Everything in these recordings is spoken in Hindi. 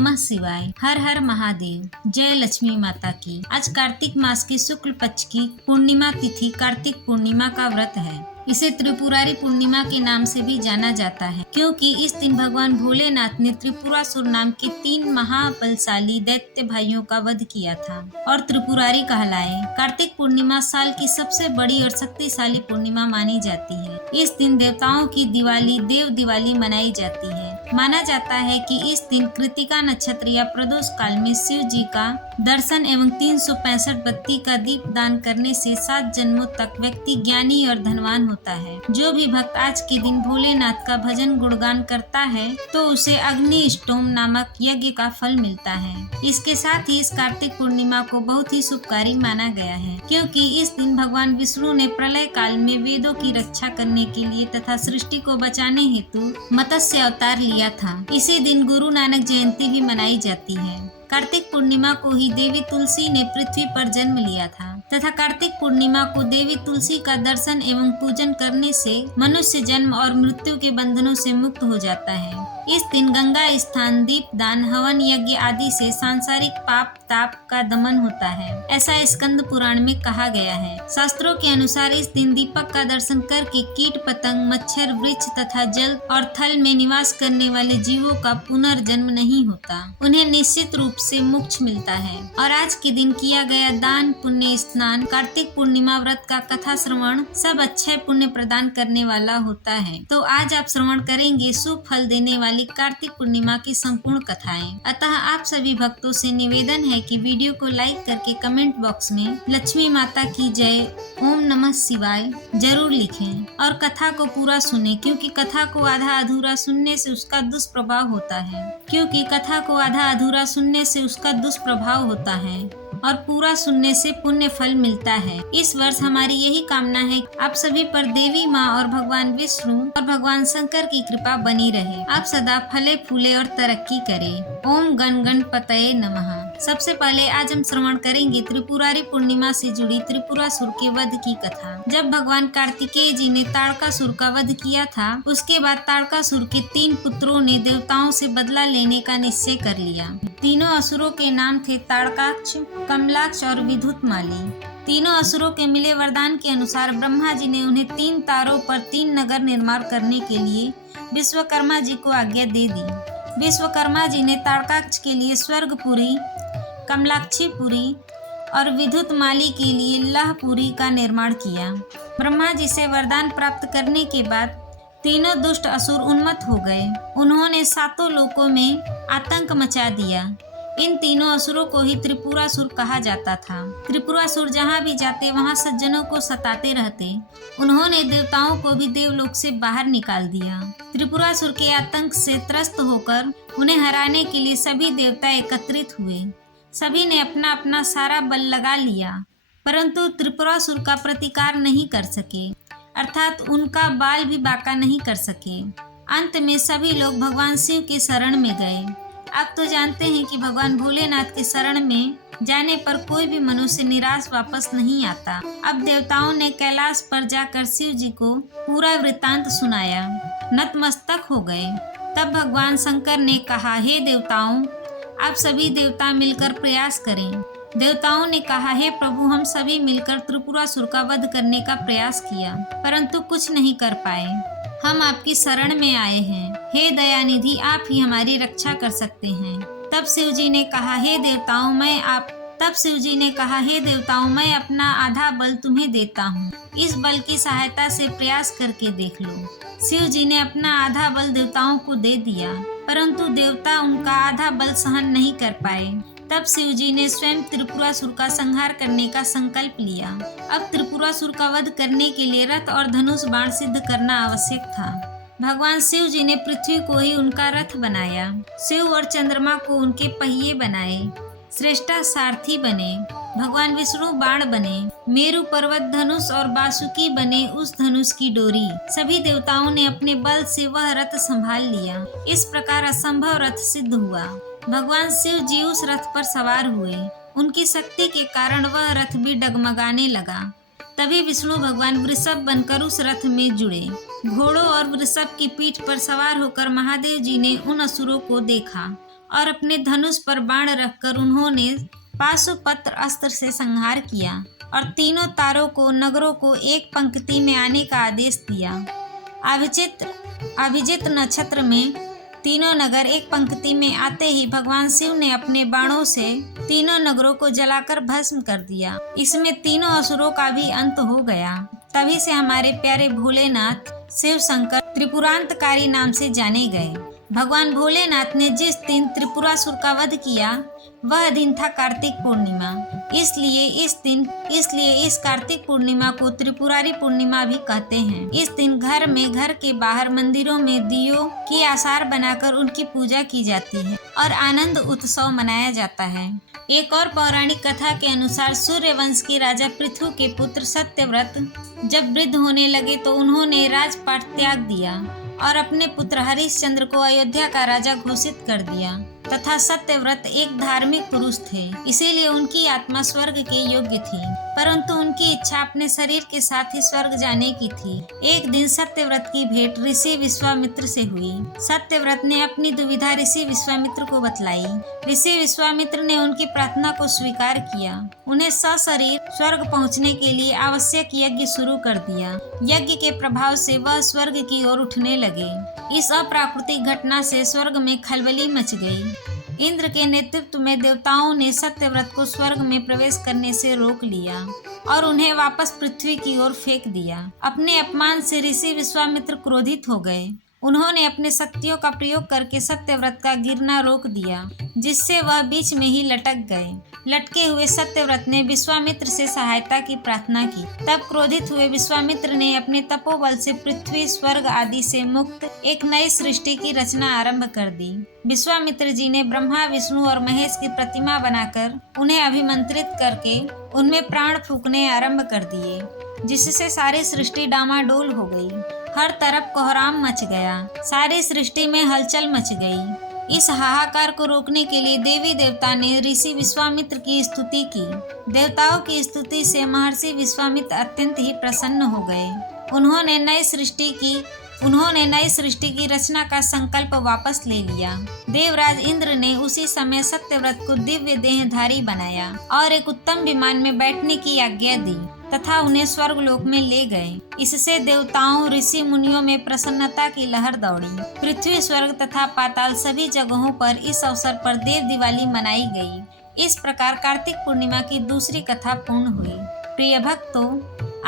नमः शिवाय। हर हर महादेव। जय लक्ष्मी माता की। आज कार्तिक मास की शुक्ल पक्ष की पूर्णिमा तिथि कार्तिक पूर्णिमा का व्रत है। इसे त्रिपुरारी पूर्णिमा के नाम से भी जाना जाता है, क्योंकि इस दिन भगवान भोलेनाथ ने त्रिपुरासुर नाम के 3 महाबलशाली दैत्य भाइयों का वध किया था और त्रिपुरारी कहलाए। कार्तिक पूर्णिमा साल की सबसे बड़ी और शक्तिशाली पूर्णिमा मानी जाती है। इस दिन देवताओं की दिवाली देव दिवाली मनाई जाती है। माना जाता है कि इस दिन कृतिका नक्षत्र या प्रदोष काल में शिव जी का दर्शन एवं 365 बत्ती का दीप दान करने से 7 जन्मों तक व्यक्ति ज्ञानी और धनवान होता है। जो भी भक्त आज के दिन भोलेनाथ का भजन गुणगान करता है तो उसे अग्नि स्टोम नामक यज्ञ का फल मिलता है। इसके साथ ही इस कार्तिक पूर्णिमा को बहुत ही शुभकारी माना गया है, क्योंकि इस दिन भगवान विष्णु ने प्रलय काल में वेदों की रक्षा करने के लिए तथा सृष्टि को बचाने हेतु मत्स्य अवतार लिया था। इसी दिन गुरु नानक जयंती भी मनाई जाती है। कार्तिक पूर्णिमा को ही देवी तुलसी ने पृथ्वी पर जन्म लिया था तथा कार्तिक पूर्णिमा को देवी तुलसी का दर्शन एवं पूजन करने से मनुष्य जन्म और मृत्यु के बंधनों से मुक्त हो जाता है। इस दिन गंगा स्नान, दीप दान, हवन यज्ञ आदि से सांसारिक पाप ताप का दमन होता है, ऐसा स्कंद पुराण में कहा गया है। शास्त्रों के अनुसार इस दिन दीपक का दर्शन करके कीट पतंग, मच्छर, वृक्ष तथा जल और थल में निवास करने वाले जीवों का पुनर्जन्म नहीं होता, उन्हें निश्चित रूप से मोक्ष मिलता है। और आज के दिन किया गया दान, पुण्य, स्नान, कार्तिक पूर्णिमा व्रत का कथा श्रवण सब अच्छे पुण्य प्रदान करने वाला होता है। तो आज आप श्रवण करेंगे शुभ फल देने वाली कार्तिक पूर्णिमा की संपूर्ण कथाएं। अतः आप सभी भक्तों से निवेदन है कि वीडियो को लाइक करके कमेंट बॉक्स में लक्ष्मी माता की जय, ओम नमः शिवाय जरूर लिखें और कथा को पूरा सुने, क्योंकि कथा को आधा अधूरा सुनने से उसका दुष्प्रभाव होता है और पूरा सुनने से पुण्य फल मिलता है। इस वर्ष हमारी यही कामना है कि आप सभी पर देवी माँ और भगवान विष्णु और भगवान शंकर की कृपा बनी रहे। आप सदा फले फूले और तरक्की करें। ओम गण गणपतये नमः। सबसे पहले आज हम श्रवण करेंगे त्रिपुरारी पूर्णिमा से जुड़ी त्रिपुरासुर के वध की कथा। जब भगवान कार्तिकेय जी ने ताड़कासुर का वध किया था, उसके बाद ताड़कासुर के 3 पुत्रों ने देवताओं से बदला लेने का निश्चय कर लिया। तीनों असुरों के नाम थे ताड़काक्ष, कमलाक्ष और विद्युतमाली। तीनों असुरों के मिले वरदान के अनुसार ब्रह्मा जी ने उन्हें 3 तारों पर 3 नगर निर्माण करने के लिए विश्वकर्मा जी को आज्ञा दे दी। विश्वकर्मा जी ने ताड़काक्ष के लिए स्वर्गपुरी, कमलाक्षीपुरी और विद्युतमाली के लिए लहपुरी का निर्माण किया। ब्रह्मा जी से वरदान प्राप्त करने के बाद तीनों दुष्ट असुर उन्मत्त हो गए। उन्होंने 7 लोकों में आतंक मचा दिया। इन तीनों असुरों को ही त्रिपुरासुर कहा जाता था। त्रिपुरासुर जहाँ भी जाते वहाँ सज्जनों को सताते रहते। उन्होंने देवताओं को भी देवलोक से बाहर निकाल दिया। त्रिपुरासुर के आतंक से त्रस्त होकर उन्हें हराने के लिए सभी देवता एकत्रित हुए। सभी ने अपना अपना सारा बल लगा लिया, परंतु त्रिपुरासुर का प्रतिकार नहीं कर सके, अर्थात उनका बाल भी बांका नहीं कर सके। अंत में सभी लोग भगवान शिव के शरण में गए। आप तो जानते हैं कि भगवान भोलेनाथ के शरण में जाने पर कोई भी मनुष्य निराश वापस नहीं आता। अब देवताओं ने कैलाश पर जाकर शिव जी को पूरा वृत्तांत सुनाया, नतमस्तक हो गए। तब भगवान शंकर ने कहा, हे देवताओं, आप सभी देवता मिलकर प्रयास करें। देवताओं ने कहा, हे प्रभु, हम सभी मिलकर त्रिपुरासुर का वध करने का प्रयास किया, परंतु कुछ नहीं कर पाए। हम आपकी शरण में आए हैं। हे दयानिधि, आप ही हमारी रक्षा कर सकते हैं। तब शिव जी ने कहा, हे देवताओं, मैं अपना आधा बल तुम्हें देता हूँ। इस बल की सहायता से प्रयास करके देख लो। शिव जी ने अपना आधा बल देवताओं को दे दिया, परंतु देवता उनका आधा बल सहन नहीं कर पाए। तब शिव जी ने स्वयं त्रिपुरासुर का संहार करने का संकल्प लिया। अब त्रिपुरासुर का वध करने के लिए रथ और धनुष बाण सिद्ध करना आवश्यक था। भगवान शिव जी ने पृथ्वी को ही उनका रथ बनाया। शिव और चंद्रमा को उनके पहिए बनाए। श्रेष्ठा सारथी बने। भगवान विष्णु बाण बने। मेरु पर्वत धनुष और बासुकी बने उस धनुष की डोरी। सभी देवताओं ने अपने बल से वह रथ संभाल लिया। इस प्रकार असंभव रथ सिद्ध हुआ। भगवान शिव जी उस रथ पर सवार हुए। उनकी शक्ति के कारण वह रथ भी डगमगाने लगा। तभी विष्णु भगवान वृषभ बनकर उस रथ में जुड़े। घोड़ों और वृषभ की पीठ पर सवार होकर महादेव जी ने उन असुरों को देखा और अपने धनुष पर बाण रखकर उन्होंने पाशुपत्र अस्त्र से संहार किया और तीनों तारों को नगरों को एक पंक्ति में आने का आदेश दिया। अभिजित नक्षत्र में तीनों नगर एक पंक्ति में आते ही भगवान शिव ने अपने बाणों से तीनों नगरों को जलाकर भस्म कर दिया। इसमें तीनों असुरों का भी अंत हो गया। तभी से हमारे प्यारे भोलेनाथ शिव शंकर त्रिपुरांतकारी नाम से जाने गए। भगवान भोलेनाथ ने जिस दिन त्रिपुरासुर का वध किया वह दिन था कार्तिक पूर्णिमा। इसलिए इस कार्तिक पूर्णिमा को त्रिपुरारी पूर्णिमा भी कहते हैं। इस दिन घर के बाहर मंदिरों में दियों की आसार बनाकर उनकी पूजा की जाती है और आनंद उत्सव मनाया जाता है। एक और पौराणिक कथा के अनुसार सूर्यवंश के राजा पृथु के पुत्र सत्यव्रत जब वृद्ध होने लगे तो उन्होंने राजपाट त्याग दिया और अपने पुत्र हरिश्चंद्र को अयोध्या का राजा घोषित कर दिया तथा सत्यव्रत एक धार्मिक पुरुष थे, इसीलिए उनकी आत्मा स्वर्ग के योग्य थी, परंतु उनकी इच्छा अपने शरीर के साथ ही स्वर्ग जाने की थी। एक दिन सत्यव्रत की भेंट ऋषि विश्वामित्र से हुई। सत्यव्रत ने अपनी दुविधा ऋषि विश्वामित्र को बतलाई। ऋषि विश्वामित्र ने उनकी प्रार्थना को स्वीकार किया। उन्हें सशरीर स्वर्ग पहुँचने के लिए आवश्यक यज्ञ शुरू कर दिया। यज्ञ के प्रभाव से वह स्वर्ग की ओर उठने लगे। इस अप्राकृतिक घटना से स्वर्ग में खलबली मच गई। इंद्र के नेतृत्व में देवताओं ने सत्यव्रत को स्वर्ग में प्रवेश करने से रोक लिया और उन्हें वापस पृथ्वी की ओर फेंक दिया। अपने अपमान से ऋषि विश्वामित्र क्रोधित हो गए। उन्होंने अपने शक्तियों का प्रयोग करके सत्यव्रत का गिरना रोक दिया, जिससे वह बीच में ही लटक गए। लटके हुए सत्यव्रत ने विश्वामित्र से सहायता की प्रार्थना की। तब क्रोधित हुए विश्वामित्र ने अपने तपोबल से पृथ्वी, स्वर्ग आदि से मुक्त एक नई सृष्टि की रचना आरंभ कर दी। विश्वामित्र जी ने ब्रह्मा, विष्णु और महेश की प्रतिमा बनाकर उन्हें अभिमंत्रित करके उनमें प्राण फूंकने आरंभ कर दिए, जिससे सारी सृष्टि डामाडोल हो गई। हर तरफ कोहराम मच गया। सारी सृष्टि में हलचल मच गई। इस हाहाकार को रोकने के लिए देवी देवता ने ऋषि विश्वामित्र की स्तुति की। देवताओं की स्तुति से महर्षि विश्वामित्र अत्यंत ही प्रसन्न हो गए। उन्होंने नई सृष्टि की रचना का संकल्प वापस ले लिया। देवराज इंद्र ने उसी समय सत्यव्रत को दिव्य देहधारी बनाया और एक उत्तम विमान में बैठने की आज्ञा दी तथा उन्हें स्वर्गलोक में ले गए। इससे देवताओं, ऋषि मुनियों में प्रसन्नता की लहर दौड़ी। पृथ्वी, स्वर्ग तथा पाताल सभी जगहों पर इस अवसर पर देव दिवाली मनाई गई। इस प्रकार कार्तिक पूर्णिमा की दूसरी कथा पूर्ण हुई। प्रिय भक्तों,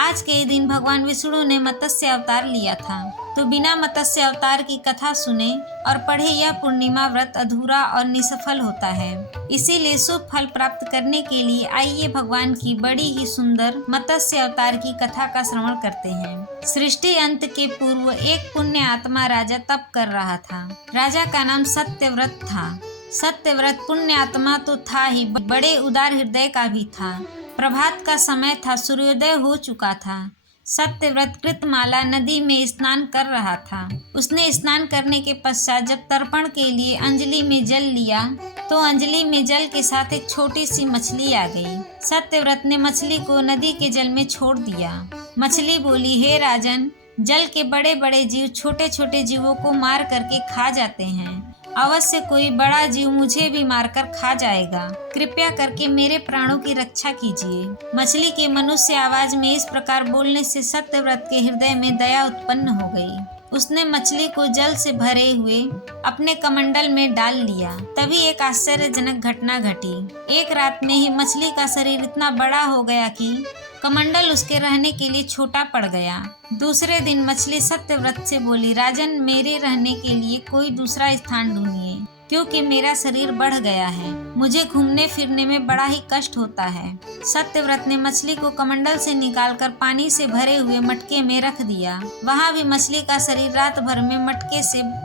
आज के दिन भगवान विष्णु ने मत्स्य अवतार लिया था, तो बिना मत्स्य अवतार की कथा सुने और पढ़े यह पूर्णिमा व्रत अधूरा और निष्फल होता है। इसीलिए शुभ फल प्राप्त करने के लिए आइए भगवान की बड़ी ही सुंदर मत्स्य अवतार की कथा का श्रवण करते हैं। सृष्टि अंत के पूर्व एक पुण्य आत्मा राजा तप कर रहा था। राजा का नाम सत्यव्रत था। सत्यव्रत पुण्य आत्मा तो था ही, बड़े उदार हृदय का भी था। प्रभात का समय था, सूर्योदय हो चुका था। सत्यव्रत कृतमाला नदी में स्नान कर रहा था। उसने स्नान करने के पश्चात जब तर्पण के लिए अंजलि में जल लिया तो अंजलि में जल के साथ एक छोटी सी मछली आ गई। सत्यव्रत ने मछली को नदी के जल में छोड़ दिया। मछली बोली, हे राजन, जल के बड़े बड़े जीव छोटे छोटे जीवों को मार करके खा जाते हैं। अवश्य कोई बड़ा जीव मुझे भी मारकर खा जाएगा। कृपया करके मेरे प्राणों की रक्षा कीजिए। मछली के मनुष्य आवाज में इस प्रकार बोलने से सत्यव्रत के हृदय में दया उत्पन्न हो गई। उसने मछली को जल से भरे हुए अपने कमंडल में डाल लिया। तभी एक आश्चर्यजनक घटना घटी। एक रात में ही मछली का शरीर इतना बड़ा हो गया कि कमंडल उसके रहने के लिए छोटा पड़ गया। दूसरे दिन मछली सत्यव्रत से बोली, राजन, मेरे रहने के लिए कोई दूसरा स्थान ढूंढिए, क्योंकि मेरा शरीर बढ़ गया है। मुझे घूमने फिरने में बड़ा ही कष्ट होता है। सत्यव्रत ने मछली को कमंडल से निकालकर पानी से भरे हुए मटके में रख दिया। वहाँ भी मछली का शरीर रात भर में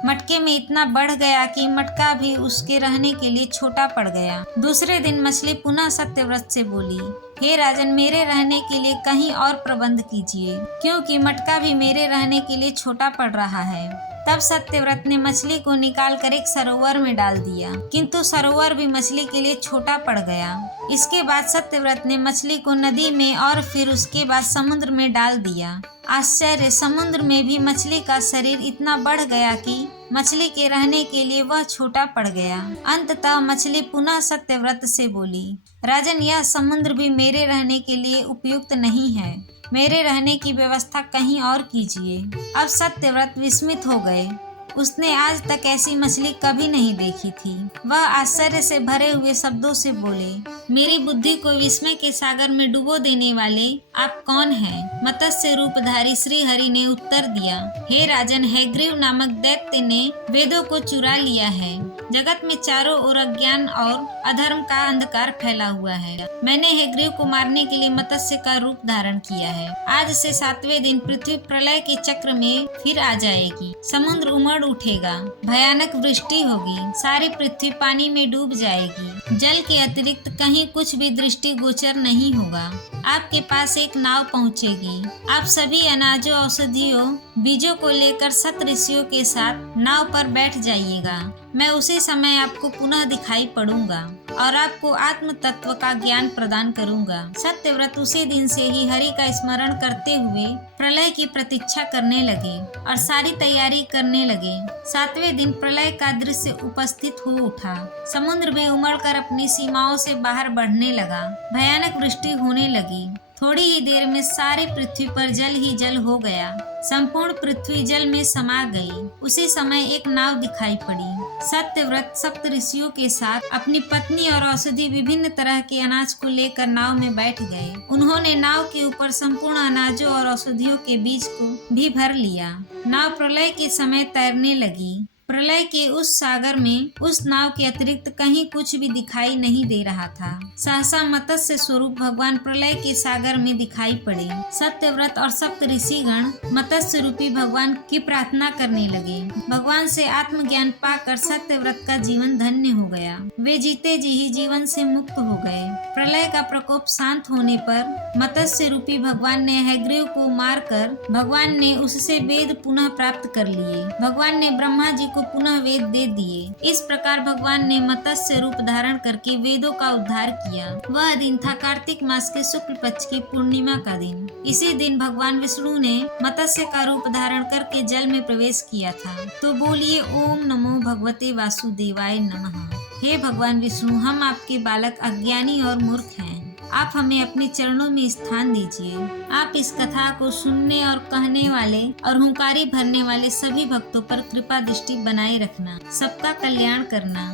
मटके में इतना बढ़ गया कि मटका भी उसके रहने के लिए छोटा पड़ गया। दूसरे दिन मछली पुनः सत्यव्रत से बोली, हे राजन, मेरे रहने के लिए कहीं और प्रबंध कीजिए, क्योंकि मटका भी मेरे रहने के लिए छोटा पड़ रहा है। तब सत्यव्रत ने मछली को निकालकर एक सरोवर में डाल दिया, किंतु सरोवर भी मछली के लिए छोटा पड़ गया। इसके बाद सत्यव्रत ने मछली को नदी में और फिर उसके बाद समुद्र में डाल दिया। आश्चर्य, समुद्र में भी मछली का शरीर इतना बढ़ गया कि मछली के रहने के लिए वह छोटा पड़ गया। अंततः मछली पुनः सत्यव्रत से बोली, राजन, यह समुद्र भी मेरे रहने के लिए उपयुक्त नहीं है। मेरे रहने की व्यवस्था कहीं और कीजिए। अब सत्यव्रत विस्मित हो गए। उसने आज तक ऐसी मछली कभी नहीं देखी थी। वह आश्चर्य से भरे हुए शब्दों से बोले, मेरी बुद्धि को विस्मय के सागर में डुबो देने वाले आप कौन हैं? मत्स्य रूपधारी श्री हरि ने उत्तर दिया, हे राजन, हैग्रीव नामक दैत्य ने वेदों को चुरा लिया है। जगत में चारों ओर अज्ञान और अधर्म का अंधकार फैला हुआ है। मैंने हैग्रीव को मारने के लिए मत्स्य का रूप धारण किया है। आज से 7वें दिन पृथ्वी प्रलय के चक्र में फिर आ जाएगी। समुद्र उमड़ उठेगा, भयानक वृष्टि होगी, सारी पृथ्वी पानी में डूब जाएगी। जल के अतिरिक्त कहीं कुछ भी दृष्टि गोचर नहीं होगा। आपके पास एक नाव पहुंचेगी। आप सभी अनाजों, औषधियों, बीजों को लेकर सप्तऋषियों के साथ नाव पर बैठ जाइएगा। मैं उसी समय आपको पुनः दिखाई पड़ूंगा और आपको आत्म तत्व का ज्ञान प्रदान करूंगा। सत्यव्रत उसी दिन से ही हरि का स्मरण करते हुए प्रलय की प्रतीक्षा करने लगे और सारी तैयारी करने लगे। 7वें दिन प्रलय का दृश्य उपस्थित हो उठा। समुद्र भी उमड़कर अपनी सीमाओं से बाहर बढ़ने लगा। भयानक वृष्टि होने लगी। थोड़ी ही देर में सारी पृथ्वी पर जल ही जल हो गया। संपूर्ण पृथ्वी जल में समा गई। उसी समय एक नाव दिखाई पड़ी। सत्यव्रत सप्तऋषियों के साथ अपनी पत्नी और औषधि, विभिन्न तरह के अनाज को लेकर नाव में बैठ गए। उन्होंने नाव के ऊपर संपूर्ण अनाजों और औषधियों के बीज को भी भर लिया। नाव प्रलय के समय तैरने लगी। प्रलय के उस सागर में उस नाव के अतिरिक्त कहीं कुछ भी दिखाई नहीं दे रहा था। सहसा मत्स्य स्वरूप भगवान प्रलय के सागर में दिखाई पड़े। सत्यव्रत और सप्त ऋषिगण मत्स्य रूपी भगवान की प्रार्थना करने लगे। भगवान से आत्मज्ञान पाकर सत्यव्रत का जीवन धन्य हो गया। वे जीते जी ही जीवन से मुक्त हो गए। प्रलय का प्रकोप शांत होने पर मत्स्य रूपी भगवान ने हैग्रीव को मारकर भगवान ने उससे वेद पुनः प्राप्त कर लिए। भगवान ने ब्रह्मा जी को पुनः वेद दे दिए। इस प्रकार भगवान ने मत्स्य रूप धारण करके वेदों का उद्धार किया। वह दिन था कार्तिक मास के शुक्ल पक्ष की पूर्णिमा का दिन। इसी दिन भगवान विष्णु ने मत्स्य का रूप धारण करके जल में प्रवेश किया था। तो बोलिए, ओम नमो भगवते वासुदेवाय नमः। हे भगवान विष्णु, हम आपके बालक अज्ञानी और मूर्ख हैं। आप हमें अपने चरणों में स्थान दीजिए। आप इस कथा को सुनने और कहने वाले और हुंकारी भरने वाले सभी भक्तों पर कृपा दृष्टि बनाए रखना। सबका कल्याण करना।